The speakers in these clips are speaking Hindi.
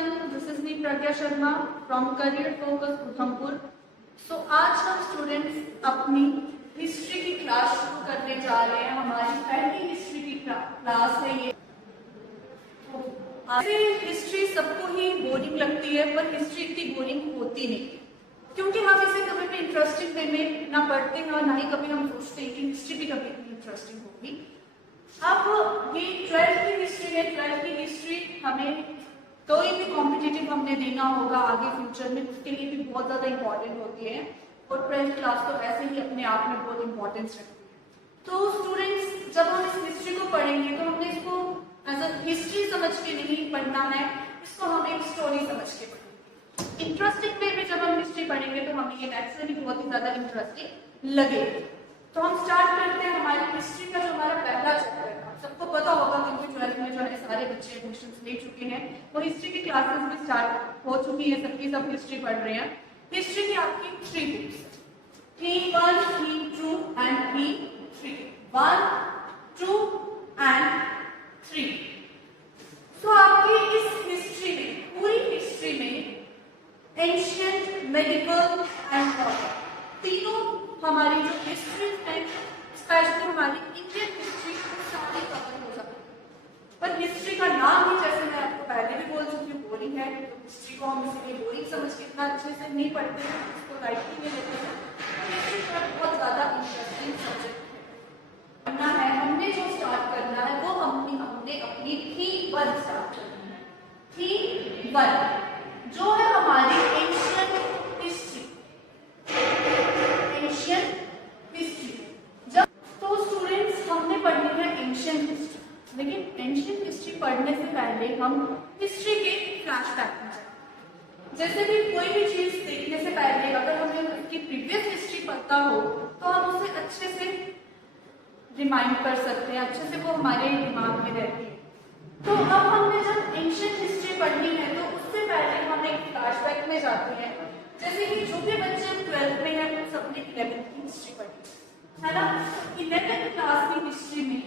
everyone, this is me Pragya Sharma from Career Focus Udhampur. So आज हम स्टूडेंट्स अपनी हिस्ट्री की क्लास शुरू करने जा रहे हैं। हमारी पहली हिस्ट्री की क्लास है ये। तो हिस्ट्री सबको ही बोरिंग लगती है, पर हिस्ट्री इतनी बोरिंग होती नहीं, क्योंकि हम इसे कभी भी इंटरेस्टिंग वे में ना पढ़ते हैं और ना ही कभी हम सोचते हैं कि हिस्ट्री भी कभी इतनी इंटरेस्टिंग होगी। अब ये 12th की हिस्ट्री है। 12th की हिस्ट्री हमें कोई भी कॉम्पिटिटिव हमने देना होगा आगे फ्यूचर में, उसके लिए भी बहुत ज्यादा इंपॉर्टेंट होती है, और 12th क्लास तो ऐसे ही अपने आप में बहुत इंपॉर्टेंस रखती है। तो स्टूडेंट्स, जब हम इस हिस्ट्री को पढ़ेंगे तो हमने इसको एज अ हिस्ट्री समझ के नहीं पढ़ना है, इसको हमें एक स्टोरी समझ के पढ़ना। इंटरेस्टिंग वे में जब हम हिस्ट्री पढ़ेंगे तो हमें ये नेचुरली बहुत ही ज्यादा इंटरेस्टिंग लगेगी। तो हम स्टार्ट करते हैं हमारी हिस्ट्री का जो हमारा पहला चैप्टर है। सबको पता होगा क्योंकि 12th में जो है सारे बच्चे एडमिशन ले चुके हैं, वो हिस्ट्री की क्लासेस भी स्टार्ट हो चुकी है, सबकी सब हिस्ट्री पढ़ रहे हैं। हिस्ट्री की आपकी 3 books, theme 1, theme 2 and theme 3, 1, 2 and 3। तो आपकी इस हिस्ट्री में, पूरी हिस्ट्री में एंशिएंट, मेडिकल एंड मॉडर्न तीनों हमारी जो हिस्ट्री है, स्पेशली हमारी इंडियन हिस्ट्री सारी कवर हो सकती है। पर हिस्ट्री का नाम ही, जैसे मैं आपको पहले भी बोल चुकी हूँ, बोरिंग है। तो हिस्ट्री को हम इसलिए बोरिंग समझ के इतना अच्छे से नहीं पढ़ते हैं, उसको राइटली में लेते हैं। हिस्ट्री का बहुत ज्यादा इंटरेस्टिंग सब्जेक्ट करना है। हमने जो स्टार्ट करना है वो हमने अपनी थीम 1 स्टार्ट करनी है। थीम 1 जो है हमारी एंशिएंट हिस्ट्री। एंशिएंट हिस्ट्री जब तो स्टूडेंट्स हमने पढ़नी है एंशिएंट हिस्ट्री, लेकिन एंशिएंट हिस्ट्री पढ़ने से पहले हम हिस्ट्री के फ्लैशबैक में जाएं। जैसे कि कोई भी चीज देखने से पहले अगर हमें उसकी प्रीवियस हिस्ट्री पता हो तो हम उसे अच्छे से रिमाइंड कर सकते हैं, अच्छे से वो हमारे दिमाग में रहती है। तो अब हमने जब एंशिएंट हिस्ट्री पढ़नी है तो उससे पहले हम एक फ्लैशबैक में जाते हैं। जैसे कि जो भी बच्चे 12th में हैं वो सबने 11th की हिस्ट्री पढ़ी है ना। 11th क्लास की हिस्ट्री में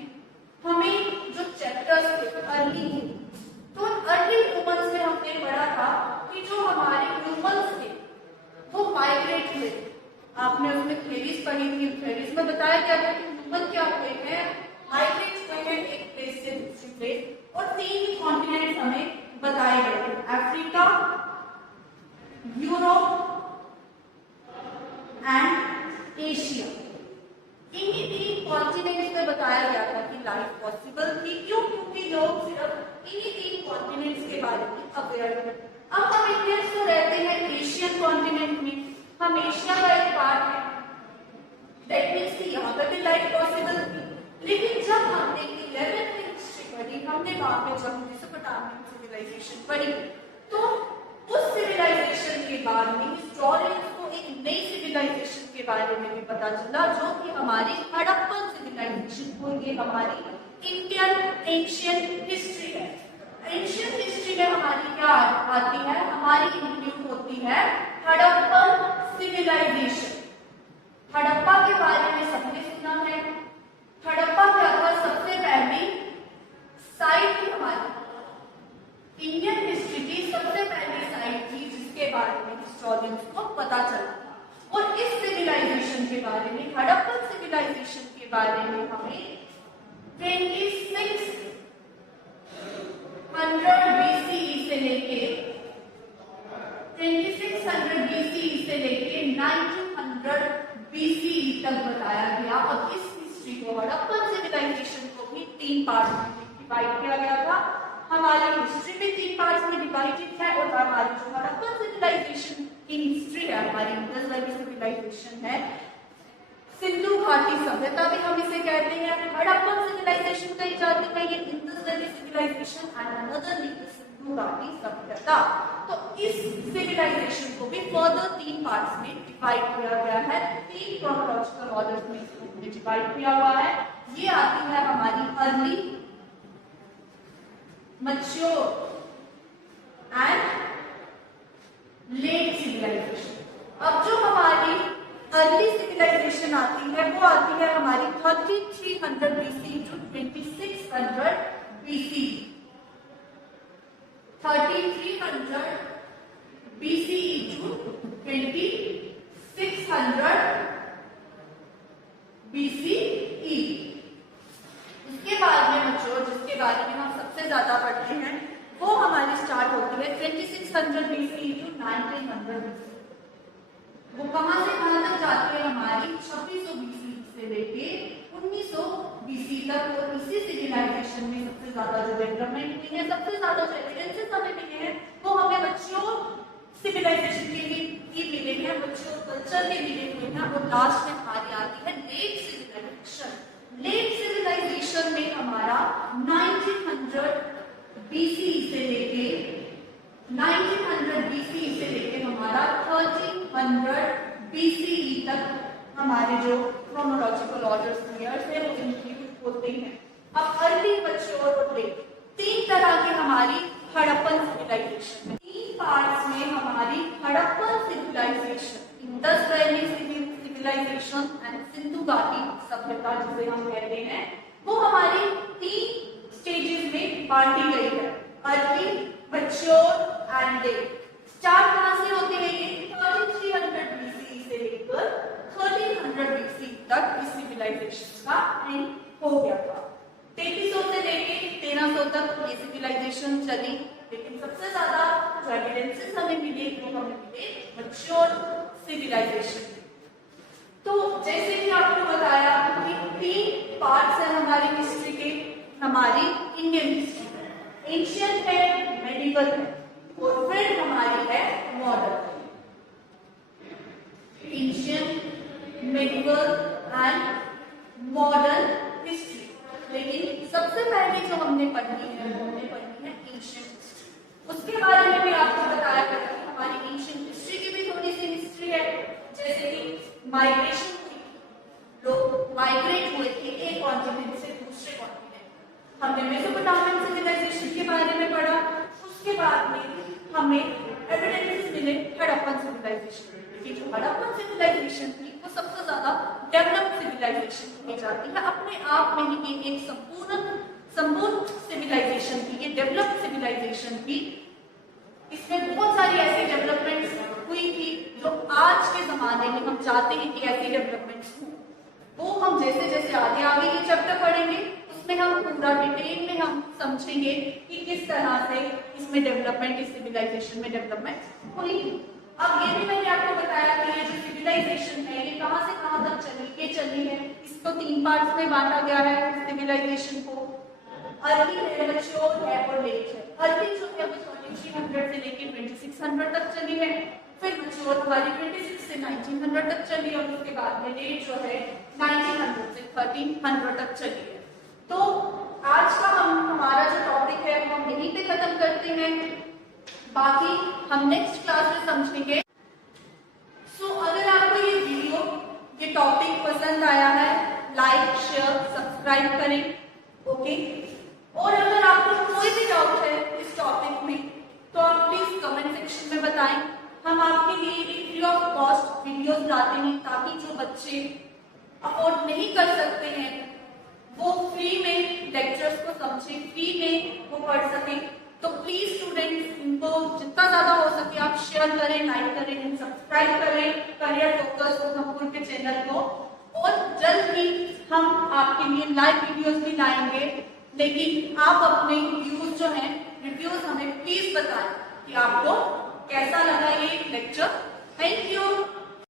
हमें जो चैप्टर्स थे अर्ली, तो अर्ली ह्यूमंस में हमने पढ़ा था कि जो हमारे ह्यूमंस थे वो माइग्रेट थे। आपने उसमें थ्योरीज पढ़ी थी। थ्योरीज में बताया गया था कि ह्यूमन क्या हुए हैं, माइग्रेट हुए हैं एक प्लेस से दूसरी प्लेस, और 3 कॉन्टिनेंट हमें बताए गए थे, अफ्रीका, यूरोप एंड एशिया। इन्हीं 3 कॉन्टिनेंट्स में बताया गया था कि लाइफ पॉसिबल थी। क्यों? क्योंकि लोग सिर्फ इन्हीं 3 कॉन्टिनेंट्स के बारे में अवेयर थे। अब हम इंडियंस तो रहते हैं एशियन कॉन्टिनेंट में, हम एशिया का एक पार्ट है, दैट मींस कि यहाँ पर भी लाइफ पॉसिबल थी। लेकिन जब हमने 11th में हिस्ट्री पढ़ी, हमने वहां पे जब मेसोपोटामियन सिविलाइजेशन पढ़ी, तो उस सिविलाइजेशन के बारे में हिस्टोरियंस को एक नई सिविलाइजेशन के बारे में भी पता चला, जो कि हमारी हड़प्पन सिविलाइजेशन को, ये हमारी इंडियन एंशिएंट हिस्ट्री है। एंशिएंट हिस्ट्री में हमारी क्या आती है, हमारी इंक्लूड होती है हड़प्पन सिविलाइजेशन। हड़प्पा के बारे में सबने सुना है। हड़प्पा क्या था, सबसे पहली साइट थी हमारी इंडियन हिस्ट्री की, सबसे पहली साइट थी जिसके बारे में हिस्टोरियंस को पता चला। और इस सिविलाइजेशन के बारे में, हड़प्पन सिविलाइजेशन के बारे में हमें 2600 BCE से लेके 1900 BCE तक बताया गया। और इस हिस्ट्री को, हड़प्पन सिविलाइजेशन को भी 3 पार्ट में डिवाइड किया गया था। हमारी हिस्ट्री भी 3 पार्ट्स में डिवाइडेड है, और हमारी जो हड़प्पन सिविलाइजेशन की हिस्ट्री है, हमारी इंडस वैली सिविलाइजेशन है, सिंधु घाटी सभ्यता भी हम इसे कहते हैं। हड़प्पन सिविलाइजेशन कही जाती है, ये Indus valley civilisation and another name is Sindhu घाटी सभ्यता। तो इस सिविलाइजेशन को भी फर्दर 3 पार्ट्स में डिवाइड किया गया है। 3 क्रोनोलॉजिकल ऑर्डर्स में इसको डिवाइड किया हुआ है। ये आती है हमारी early, mature and late civilisation. अब जो हमारी अर्ली सिविलाइजेशन आती है वो आती है हमारी 3300 BC टू 2600 BC। 3300 बारे में हम सबसे ज्यादा पढ़ते हैं वो हमारी स्टार्ट होती है 2600 BC टू 1900 BC। वो कहां से कहां तक जाती है हमारी 2600 BC से लेके 1900 BC तक। और इसी सिविलाइजेशन में सबसे ज्यादा जो डेवलपमेंट हुई है, सबसे ज्यादा जो एविडेंसेस हमें मिले हैं वो हमें बच्चों सिविलाइजेशन के लिए ही मिले हैं, बच्चों कल्चर के मिले हुए हैं। और लास्ट में हमारी आती है लेट सिविलाइजेशन। लेट सिविलाइजेशन में हमारा 1900 BC से लेके 1900 BC से लेके हमारा 1300 BCE तक हमारे जो क्रोनोलॉजिकल ऑर्डर ईयर्स है वो इंक्लूड होते हैं। अब अर्ली, मैच्योर और लेट, तीन तरह की हमारी हड़प्पन सिविलाइजेशन है। तीन पार्ट्स में हमारी Harappan civilisation, Indus valley civilisation and Sindhu घाटी सभ्यता जिसे हम कहते हैं, वो हमारी तीन स्टेजेस में बांटी गई है। Early, mature and late. Start कहां से होते हैं ये? 1300 BC से लेकर 1300 BC तक इस सिविलाइजेशन का एंड हो गया था। 3300 से लेके 1300 तक ये सिविलाइजेशन चली, लेकिन सबसे ज्यादा जो एविडेंसेस हमें मिले वो हमें मिले मैच्योर सिविलाइजेशन। तो जैसे कि आपको बताया कि तीन पार्ट्स हैं हमारी हिस्ट्री के, हमारी इंडियन हिस्ट्री एंशिएंट है, मेडिवल है और फिर हमारी है modern. Ancient, medieval and modern history. लेकिन सबसे पहले जो हमने पढ़ी है वो हमने पढ़ी है एंशिएंट हिस्ट्री। उसके बारे में भी आपको बताया गया कि हमारी एंशिएंट हिस्ट्री की भी थोड़ी सी हिस्ट्री है। जैसे कि माइग्रेशन थी, लोग माइग्रेट हुए थे एक कॉन्टिनेंट से दूसरे कॉन्टिनेंट। हमने मेसोपोटामियन सिविलाइजेशन के बारे में पढ़ा। उसके बाद में हमें एविडेंसेस मिले हड़प्पन सिविलाइजेशन की। जो हड़प्पन सिविलाइजेशन थी वो सबसे ज्यादा डेवलप्ड सिविलाइजेशन की जाती है, अपने आप में ही एक संपूर्ण सिविलाइजेशन थी, ये डेवलप्ड सिविलाइजेशन थी। इसमें बहुत सारी ऐसी डेवलपमेंट्स हुई थी जो आज के जमाने में हम चाहते हैं कि ऐसी डेवलपमेंट्स हो। वो हम जैसे जैसे आगे ये चैप्टर पढ़ेंगे उसमें हम पूरा डिटेल में हम समझेंगे कि किस तरह से इसमें डेवलपमेंट, इस सिविलाइजेशन में डेवलपमेंट हुई थी। अब ये भी मैंने आपको बताया कि ये जो सिविलाइजेशन है ये कहां से कहां तक चली है। इसको तीन पार्ट्स में बांटा गया है सिविलाइजेशन को। अर्ली है, मैच्योर है और लेट है। अर्ली जो है वो 2300 से लेके 2600 तक चली है, फिर मैच्योर हमारी 26 से 1900 तक चली और उसके बाद में लेट जो है 1900 से 1300 तक चली है। तो आज का हमारा जो टॉपिक है वो हम यहीं पे खत्म करते हैं, बाकी हम नेक्स्ट क्लास में समझेंगे। अगर आपको ये वीडियो, ये टॉपिक पसंद आया है, लाइक, शेयर, सब्सक्राइब करें, ओके। और अगर आपको कोई भी डाउट है इस टॉपिक में तो आप प्लीज कमेंट सेक्शन में बताएं। हम आपके लिए फ्री ऑफ कॉस्ट वीडियोस लाते हैं ताकि जो बच्चे अफोर्ड नहीं कर सकते हैं वो फ्री में लेक्चर्स को समझें, फ्री में वो पढ़ सकें। तो प्लीज स्टूडेंट्स इनको जितना ज्यादा हो सके आप शेयर करें, लाइक करें, सब्सक्राइब करें करियर फोकस उधमपुर के चैनल को। और जल्द ही हम आपके लिए लाइव वीडियोस भी लाएंगे, लेकिन आप अपने व्यूज जो हैं, रिव्यूज हमें प्लीज बताएं कि आपको कैसा लगा ये लेक्चर। Thank you.